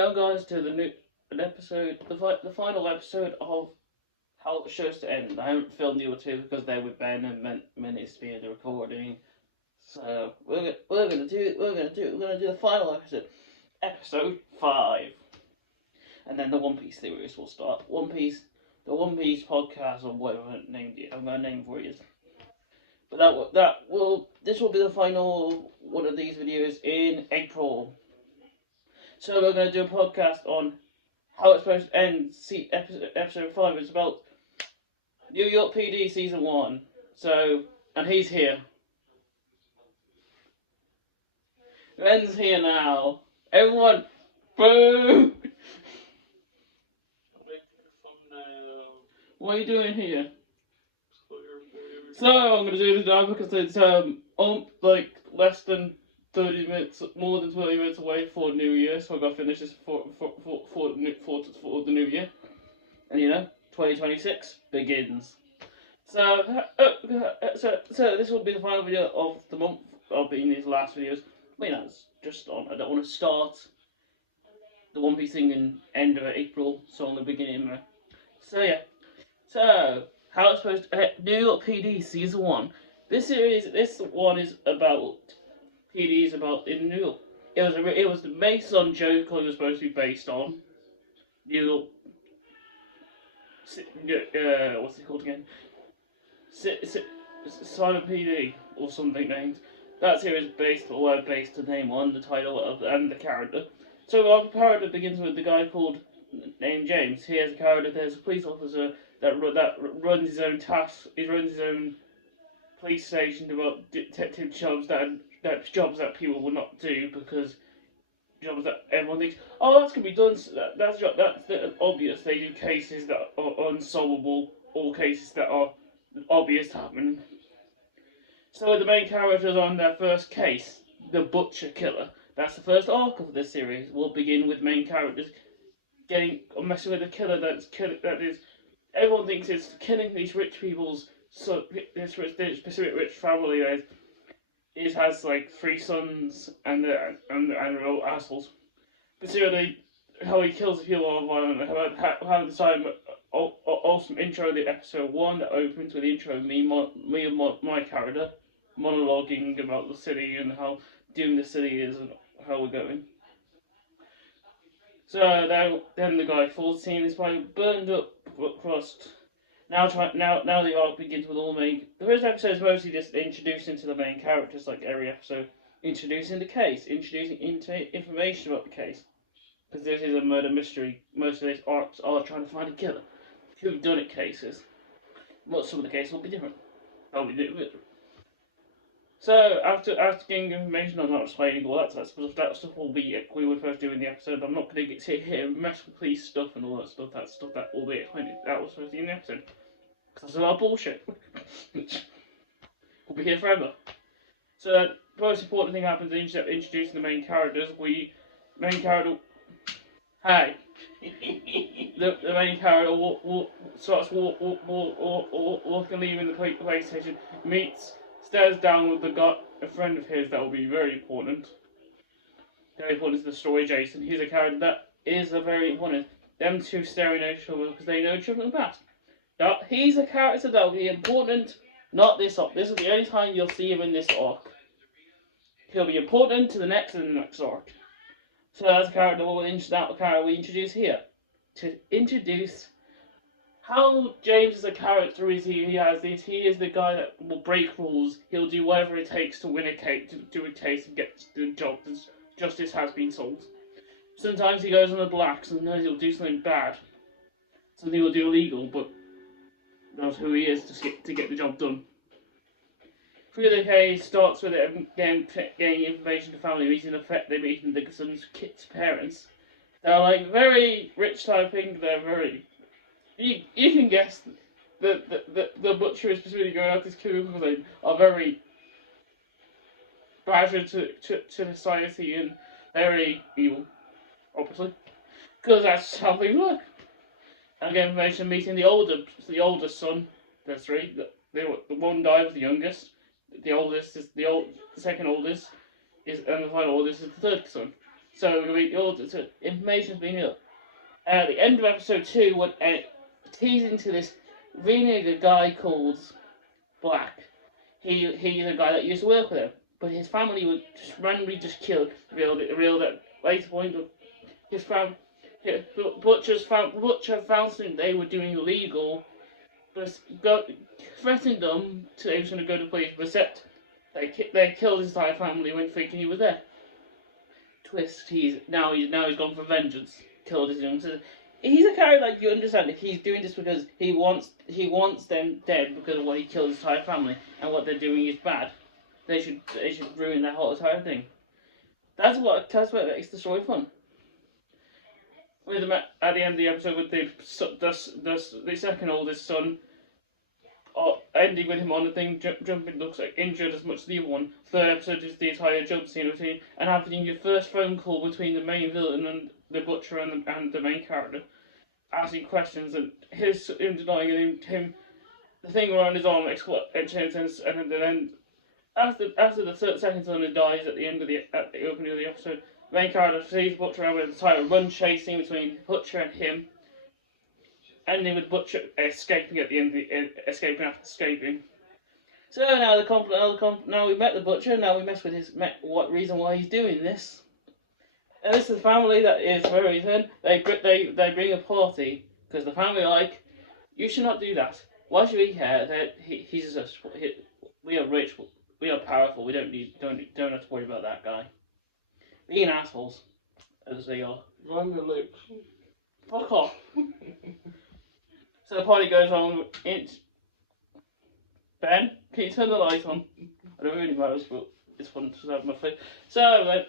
Hello guys to the final episode of How the Show's to End. I haven't filmed the other two because they're with Ben and Men is being the recording. So we're gonna do the final episode 5, and then the One Piece series will start. The One Piece podcast or whatever I'm gonna name for it. But this will be the final one of these videos in April. So we're going to do a podcast on how it's supposed to end. Episode 5 is about New York PD Season 1. So, and he's here. Ben's here now. Everyone, boo! What are you doing here? So, I'm going to do this now because it's like less than 30 minutes, more than 30 minutes away for New Year, so I've got to finish this for the New Year. And 2026 begins. So this will be the final video of the month. I'll be in these last videos. I mean, that's just on. I don't want to start the One Piece thing in end of April, so I'm going to begin in May. So yeah. So, how it's supposed to New York PD Season 1. This one is about PD's about in New York. It was based on Joker. It was supposed to be based on New York. What's it called again? Silent PD or something named. That series based the name on the title and the character. So our character begins with the guy named James. He has a character. There's a police officer that runs his own tasks. He runs his own police station about detective jobs jobs that people will not do because jobs that everyone thinks, oh, that's gonna be done. That's obvious. They do cases that are unsolvable or cases that are obvious to happen. So the main characters on their first case, the Butcher Killer. That's the first arc of this series. We'll begin with main characters messing with a killer that is everyone thinks is killing these rich people's this specific rich family that has like 3 sons and they're all assholes. Considering how he kills people all violent, how the time awesome intro of the episode 1 that opens with the intro of me and my character monologuing about the city and how doomed the city is and how we're going. So then the guy falls scene is by burned up crust. Now the arc begins with all the first episode is mostly just introducing to the main characters, like every episode, introducing the case, introducing information about the case. Because this is a murder mystery, most of these arcs are trying to find a killer. Whodunit cases. But some of the cases will be different. Probably different. So after getting information, I'm not explaining all that stuff. That stuff we will first do in the episode. I'm not going to sit here and mess with police stuff and all that stuff. That stuff that will be explained. That was supposed to be in the episode. Because that's a lot of bullshit. We'll be here forever. So the most important thing happens is introducing the main characters. Hey. The main character starts walking, leaving the police station, stares down with a friend of his that will be very important. Very important to the story, Jason. He's a character that is very important. Them two staring at each other because they know each other in the past. Now, he's a character that will be important, not this arc. This is the only time you'll see him in this arc. He'll be important to the next and the next arc. So that's a character we introduce here. To introduce how James is a character is he is the guy that will break rules. He'll do whatever it takes to win a case, to do a case and get the job. Justice has been solved. Sometimes he goes on the black, sometimes he'll do something bad. Something he'll do illegal, but that's who he is to get the job done. Through the case starts with it getting information to family, meeting the son's Kit's parents. They're like very rich typing, they're very you can guess the butcher is specifically going out this killing because they are very bad to society and very evil, obviously. Because that's how they work. And get information meeting the older son. There's 3. The one guy was the youngest. The oldest is the second oldest and the final oldest is the 3rd son. So all the information's been up. At the end of episode 2, when teasing to this really good guy called Black. He's a guy that used to work with him, but his family was just randomly just killed. Revealed at later point of his fam. Butcher found something they were doing illegal, but threatened them to they was going to go to police, but except they killed his entire family when thinking he was there. Twist, he's gone for vengeance, killed his young sister. He's a character like you understand. If he's doing this because he wants them dead because of what he killed his entire family and what they're doing is bad. They should ruin that whole entire thing. That's what makes the story fun. With them at the end of the episode with the second oldest son, ending with him on the thing jumping, looks like injured as much as the other one. Third episode is the entire jump scene routine and having your first phone call between the main villain and the butcher and the main character, asking questions and him denying him the thing around his arm explodes, and then after the second son dies at the opening of the episode, the main character sees Butcher around with the entire run chasing between Butcher and him, ending with Butcher escaping at the end, escaping after escaping. So now we met the Butcher. Now we mess with what reason why he's doing this. And this is the family that is where he's in. They bring a party because the family are like, you should not do that. Why should we care? We are rich, we are powerful. We don't have to worry about that guy. Being assholes, as they are. Run the loop. Fuck off. So the party goes on. Ben, can you turn the light on? I don't really matters, but it's fun to have my face. So then,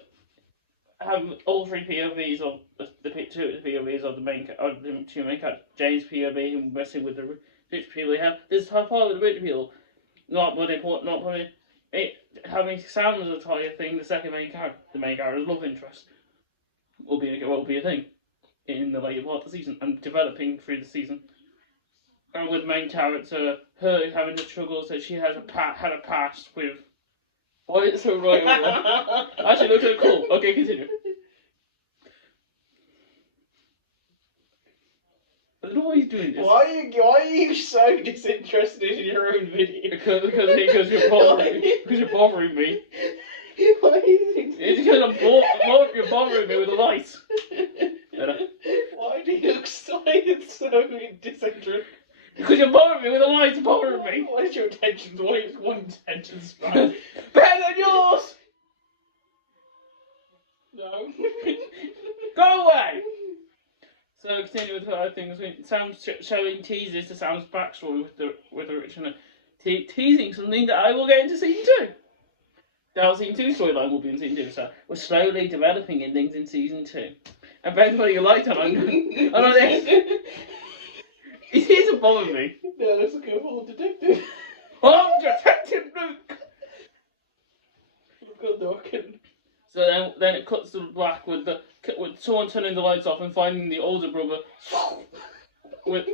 have all three POVs of the two POVs of the two main characters. James POV, who messing with the rich people. We have this part with the rich people. Not probably having Sam as a entire thing. The second main character, the main character's love interest, will be a thing in the later part of the season and developing through the season. And with the main character, her having the struggles that she had a past with. Why is it so right? Actually, looks so cool. Okay, continue. I don't know why he's doing this. Why are you so disinterested in your own video? Because you're bothering me. Why are you think? It's because you're bothering me with the light. Why do you look so disinterested? Because you're bothering me with the light, you're bothering me. What is your attention? Why is one attention span? Better than yours! No. Go away! So continue with other things. Sam's showing teasers to Sam's backstory with the rich and teasing something that I will get into season 2. Our season 2 storyline will be in season 2, so we're slowly developing in things in season 2. And Ben's putting a light on this. He seems to bother me. No, that's a good old detective. I'm Detective Luke! Good looking. So then it cuts to black with someone turning the lights off and finding the older brother with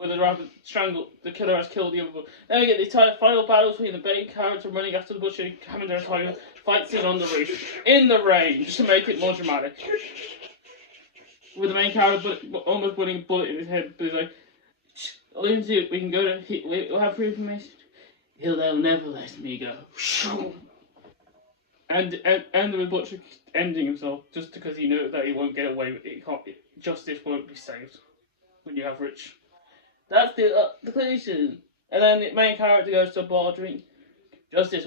a rapid strangle. The killer has killed the other brother. Then we get the entire final battle between the main character running after the butcher, having their entire fight scene on the roof in the rain, just to make it more dramatic. With the main character almost putting a bullet in his head, but he's like, Lindsay, we can go to. We'll have proof information. They'll never let me go. And the butcher ending himself just because he knows that he won't get away with it. Justice won't be saved when you have rich. That's the conclusion. And then the main character goes to a bar drink. Justice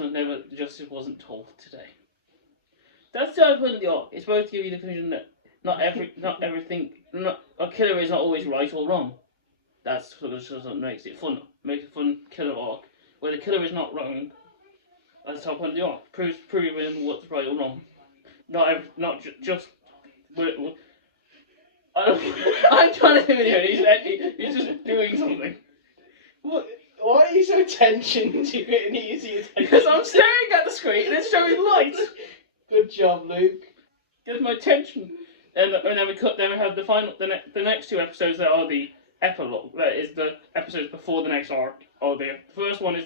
wasn't told today. That's the point of the arc. It's supposed to give you the conclusion that a killer is not always right or wrong. That's what makes it fun. Makes a fun killer arc where the killer is not wrong. That's the top point of the arc. Proving what's right or wrong. Just. I'm trying to video. He's just doing something. What? Why are you so tensioned? You get an easy attention. Because I'm staring at the screen and it's showing light. Good job, Luke. Gets my attention. And then we have the next two episodes that are the epilogue. That is the episodes before the next arc. The first one is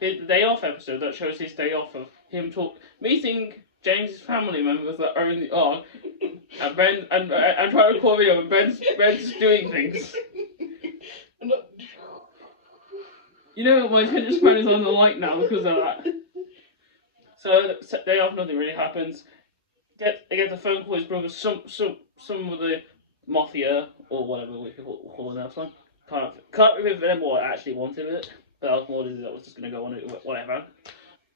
his day off episode that shows his day off of him meeting James's family members that are in the ark, and Ben and I'm trying to record a video, and Ben's doing things. You know, my attention span is on the light now because of that. So day after, nothing really happens. He gets a phone call. His brother, some of the mafia or whatever we call that one. Can't remember what I actually wanted with it, but I was more that was just going to go on it whatever.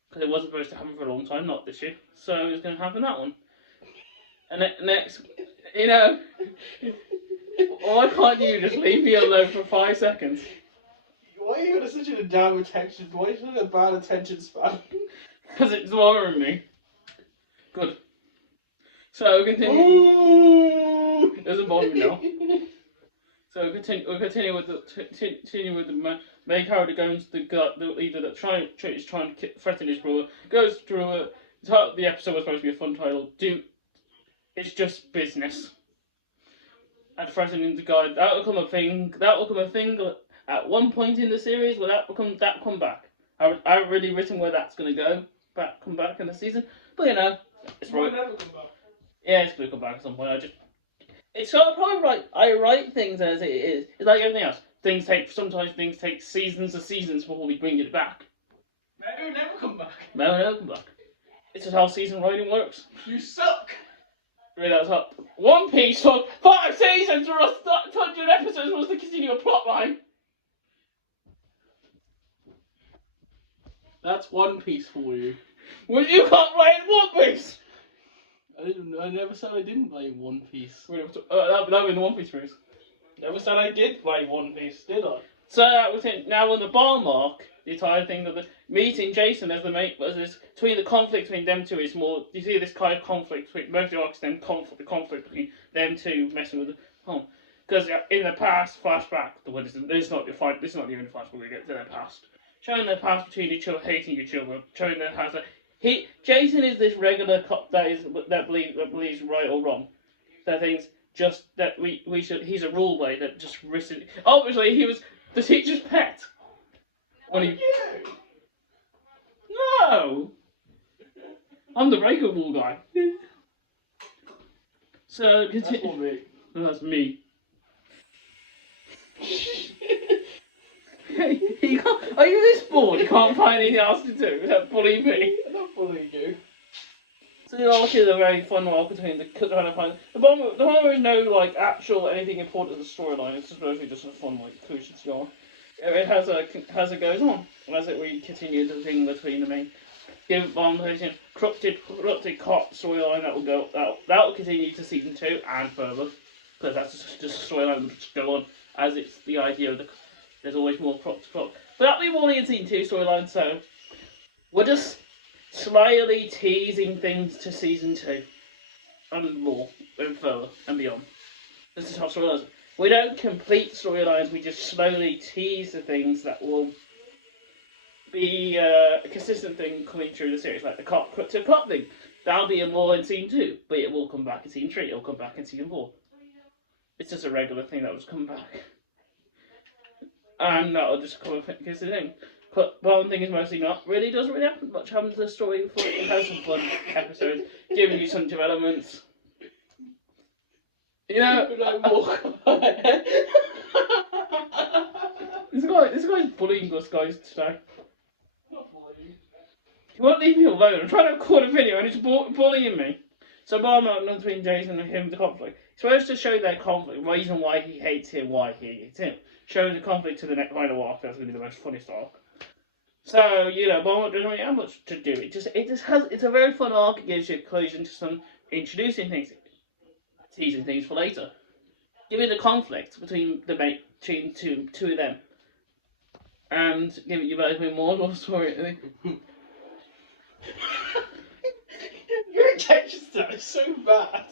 Because it wasn't supposed to happen for a long time, not this year. So it was going to happen that one. And next, you know, why can't you just leave me alone for 5 seconds? Why are you got such a damn attention? Why are you such a bad attention span? Because it's bothering me. Good. So continue. It doesn't bother me now. So we'll continue with the main character goes to the leader that is trying to threaten his brother. Goes through it. The episode was supposed to be a fun title. It's just business. And threatening the guy. That will become a thing. That will become a thing at one point in the series. Will that come back? I haven't really written where that's going to go. Come back in the season. But you know, it's right. Never come back. Yeah, it's going to come back at some point. It's sort of probably right. I write things as it is. It's like everything else. Sometimes things take seasons and seasons before we bring it back. Maybe it'll never come back. Never come back. It's just how season writing works. You suck. Really, that's up. One Piece for 5 seasons or 100 episodes was to continue a plot line. That's One Piece for you. Well, you can't write One Piece. I never said I didn't play One Piece. That was in the One Piece series. Never said I did play One Piece, did I? So that was it. Now on the bar mark, the entire thing that the meeting Jason as the mate was this between the conflict between them two is more. You see this kind of conflict between most of the arcs, then the conflict between them two messing with the home. Because in the past, flashback, this is not the only flashback we get to their past. Showing their past between each other, hating each other, showing their past. Jason is this regular cop that believes right or wrong. That things just that we should. He's a rule way that just obviously he was the teacher's pet. When he no, I'm the breakable guy. So That's not me. That's me. You can't, are you this bored? You can't find anything else to do except bully me. I'm not bullying you. So the arc is a very fun arc between trying to find the bomber is no like actual anything important to the storyline. It's just mostly just a fun like conclusion to arc. It has it goes on as we continue the thing between the main give bomb corrupted cop storyline that will continue to season 2 and further because that's just a storyline that will just go on as it's the idea of there's always more crop to crop. But that'll be only in season 2 storyline, so we're just slyly teasing things to season 2 and more and further and beyond. This is how storylines. We don't complete storylines. We just slowly tease the things that will be a consistent thing coming through the series, like the cop thing. That'll be more in season 2, but it will come back in season 3. It'll come back in season 4. It's just a regular thing that will come back. And that'll just come up because the thing. But one thing is mostly doesn't really happen much happens to the story before it has some fun episodes, giving you some developments. You know, this guy's bullying us guys today. Not bullying. He won't leave me alone. I'm trying to record a video and he's bullying me. So bar mark between Jason and him, the conflict. He's supposed to show their conflict, reason why he hates him, why he hates him. Showing the conflict to the next final arc. That's going to be the most funniest arc. So you know, bar mark doesn't really have much to do. It's a very fun arc. It gives you a conclusion to some introducing things, teasing things for later. Giving the conflict between two of them, and giving you both a more story. I think. Your attention span is so bad.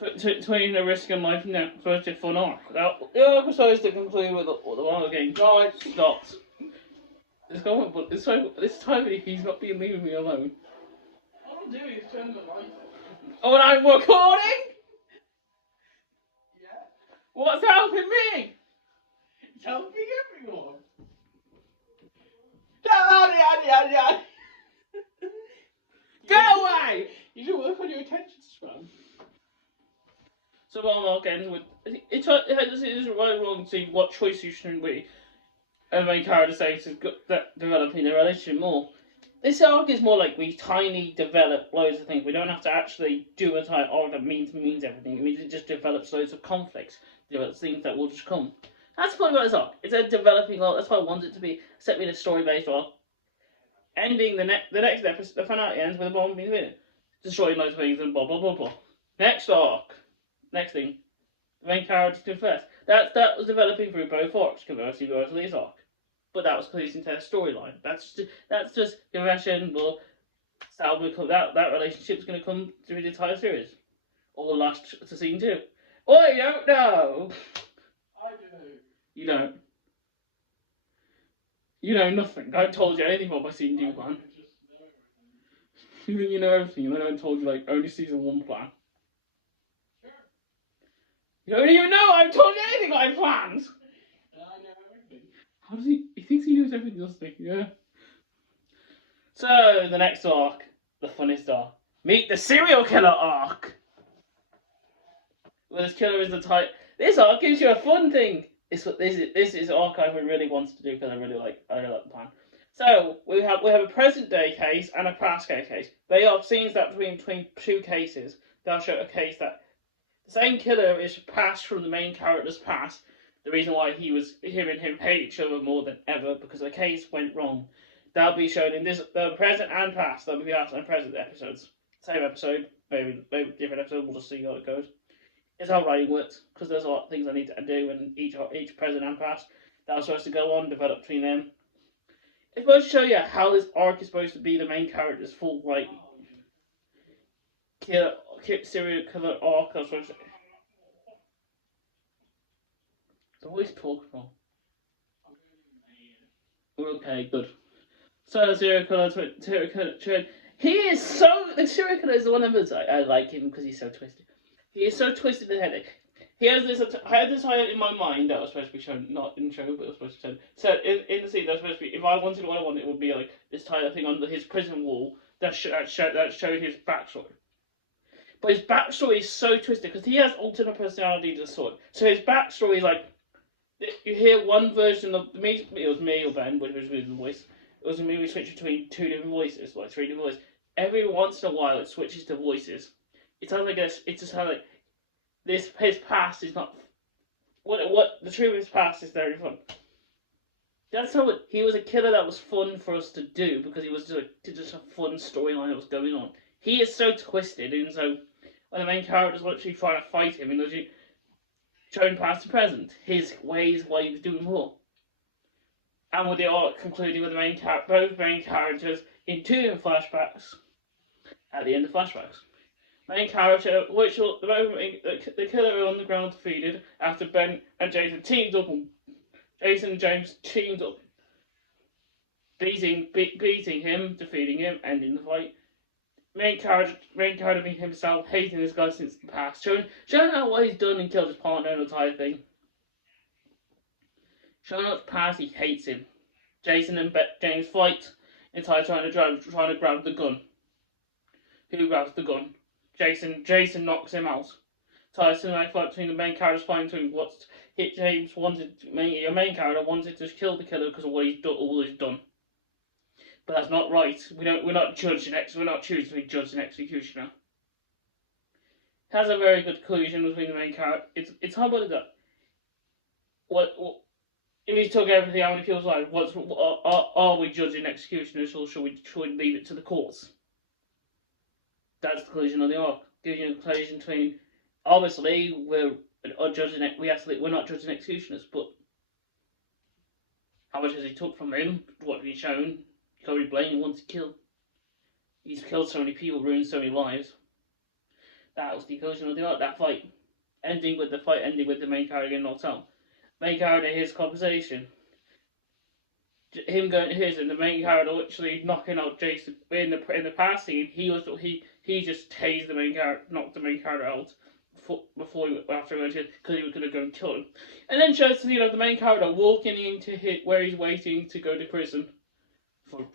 Between the risk and life and death, supposed to be a fun arc. Now, the arc was supposed to conclude with the one game. No, it stopped. This time he's not been leaving me alone. All I'm doing is turning the light off. Oh, and I'm recording? Yeah. What's helping me? It's helping everyone. Go away! You should work on your attention span. So Bottom Arc ends with it is right or wrong to see what choice you should be. And the main character says is developing the relationship more. This arc is more like we tiny develop loads of things. We don't have to actually do a entire arc that means everything. It means it just develops loads of conflicts, develops things that will just come. That's the point about this arc. It's a developing arc. That's why I want it to be. Set me in a story-based arc. Ending the next episode, the finale ends with a bomb being hit, destroying loads of things and blah blah blah blah. Next arc, next thing, the main character confess. That was developing through both arcs, conversely versus this arc. But that was pleasing to their storyline. That's just confession. Well, that relationship's going to come through the entire series, or the last to season 2. Oh, you don't know. I do. You don't. You know nothing. I haven't told you anything about my season 2 plan. You think you know everything, and I haven't told you like only season 1 plan. Sure. You don't even know I've told you anything about my plans. I know everything. How does he? He thinks he knows everything, doesn't he? Yeah. So the next arc, the funnest arc, meet the serial killer arc. Well, this killer is the type. This arc gives you a fun thing. This is arc I really wanted to do because I really like the plan. So we have a present day case and a past day case. They are scenes that between 2 cases. They'll show a case that the same killer is passed from the main character's past. The reason why him and him hate each other more than ever because the case went wrong. That'll be shown in the present and past. That'll be the past and present episodes. Same episode, maybe different episode. We'll just see how it goes. It's how writing works because there's a lot of things I need to do in each present and past that was supposed to go on, develop between them. It's supposed to show you how this arc is supposed to be the main character's full like serial killer arc. I was supposed to. The voice talk from. Okay, good. So the serial killer, he is so. The serial killer is the one of us. I like him because he's so twisted. He is so twisted in the head. He has this. I had this idea in my mind that was supposed to be shown, not in the show, but it was supposed to be shown. So in the scene, that was supposed to be. If I wanted what I wanted, it would be like this tiny thing under his prison wall that showed his backstory. But his backstory is so twisted because he has alternate personality to the sort. So his backstory is like. You hear one version of me. It was me or Ben, which was with the voice. It was me. We switched between 2 different voices, like 3 different voices. Every once in a while, it switches to voices. It sounds like it's just how like this. His past is not. What the truth of his past is very fun. That's how he was a killer that was fun for us to do because it was just a fun storyline that was going on. He is so twisted, and so when the main character is literally trying to fight him, and literally showing past and present, his ways, why he was doing more. And with the arc concluding with both main characters in 2 different flashbacks at the end of flashbacks. Main character, which the killer on the ground defeated after Ben and Jason teamed up. Jason and James teamed up, beating him, defeating him, ending the fight. Main character being himself, hating this guy since the past, showing out what he's done and killed his partner and the entire thing. Showing out the past, he hates him. Jason and James fight, entire trying to grab the gun. Who grabs the gun? Jason knocks him out. Tyson and I fight between the main characters fighting between what James wanted. Your main character wanted to kill the killer because of what all he's done. But that's not right. We're not choosing to be judge and executioner. It has a very good collusion between the main character. It's how about that? What if he took everything out of people's life? Are we judging executioners, or should we leave it to the courts? That's the collusion of the arc. Gives you a collusion between. Obviously, we're not judging executioners, but how much has he took from him? What have he shown? Corey Blaine wants to kill. He's killed so many people, ruined so many lives. That was the conclusion of the arc. That fight ending with the main character getting knocked out. Main character, his conversation. Him going to his and the main character literally knocking out Jason in the past scene. He just tased the main character, knocked the main character out after he went in because he was going to go and kill him. And then shows the main character walking into where he's waiting to go to prison.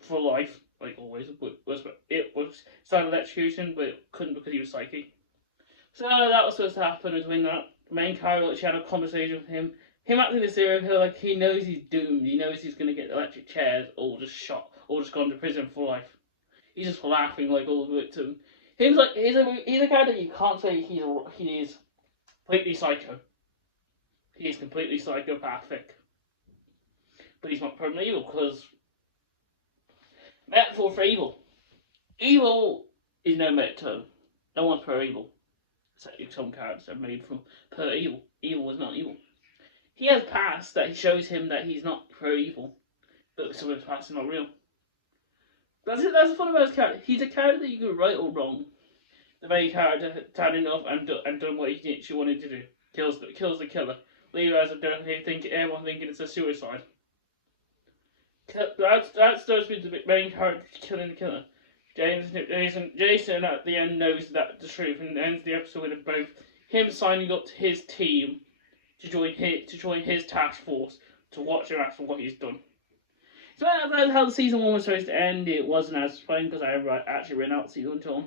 For life, like always. It was started electrocution, but it couldn't because he was psychic. So that was supposed to happen, was when that main character actually had a conversation with him. Him acting the serial killer, like he knows he's doomed. He knows he's gonna get electric chairs or just shot or just gone to prison for life. He's just laughing like all the victim. He's like he's a character you can't say he is completely psycho. He is completely psychopathic. But he's not permanently evil because metaphor for evil. Evil is no metaphor. No one's per evil. Except some characters are made from per evil. Evil is not evil. He has past that shows him that he's not per evil, but some of his past is not real. That's it. That's the fun about his character. He's a character that you can right or wrong. The main character had enough and done what he actually wanted to do. Kills the killer. Leave as a everyone thinking it's a suicide. That's supposed to be the main character killing the killer. Jason at the end knows that the truth and ends the episode with both him signing up to his team to join his task force to watch him after what he's done. So that's how the season 1 was supposed to end. It wasn't as fun because I actually ran out season 2.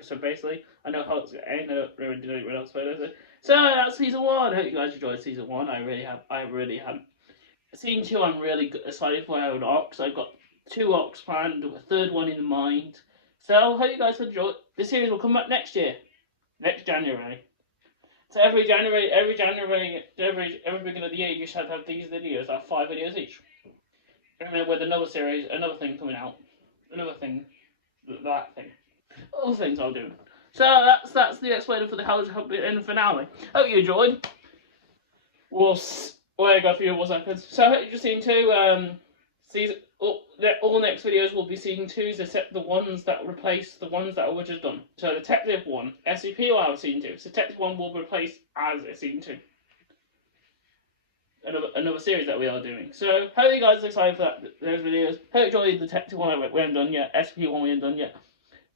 So basically, I know how it's going to end. I don't really run out spoilers. So that's season 1. I hope you guys enjoyed season 1. I really have. Season 2, I'm really excited for. I have an arc. So I've got 2 arcs planned, a third one in mind. So I hope you guys enjoy. The series will come up next January. So every beginning of the year, you should have these videos. I have 5 videos each. And then with another series, another thing coming out, another thing, that thing, other things I'll do. So that's the explainer for the Howl's in the finale. Hope you enjoyed. I got a few more seconds. So I hope you've seen 2. All next videos will be season 2s, except the ones that replace the ones that were just done. So Detective 1, SCP will have a season 2. So Detective 1 will replace as a season 2. Another series that we are doing. So hope you guys are excited for those videos. Hope you enjoyed the Detective 1 we haven't done yet. SCP 1 we haven't done yet.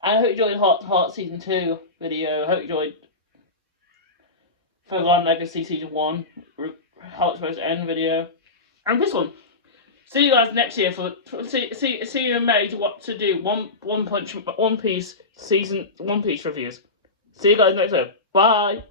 I hope you enjoyed Heart to Heart season 2 video. I hope you enjoyed Forgotten Legacy season 1, how it's supposed to end video, and this one. See you guys next year see you in May to do One Piece reviews. See you guys next time. Bye.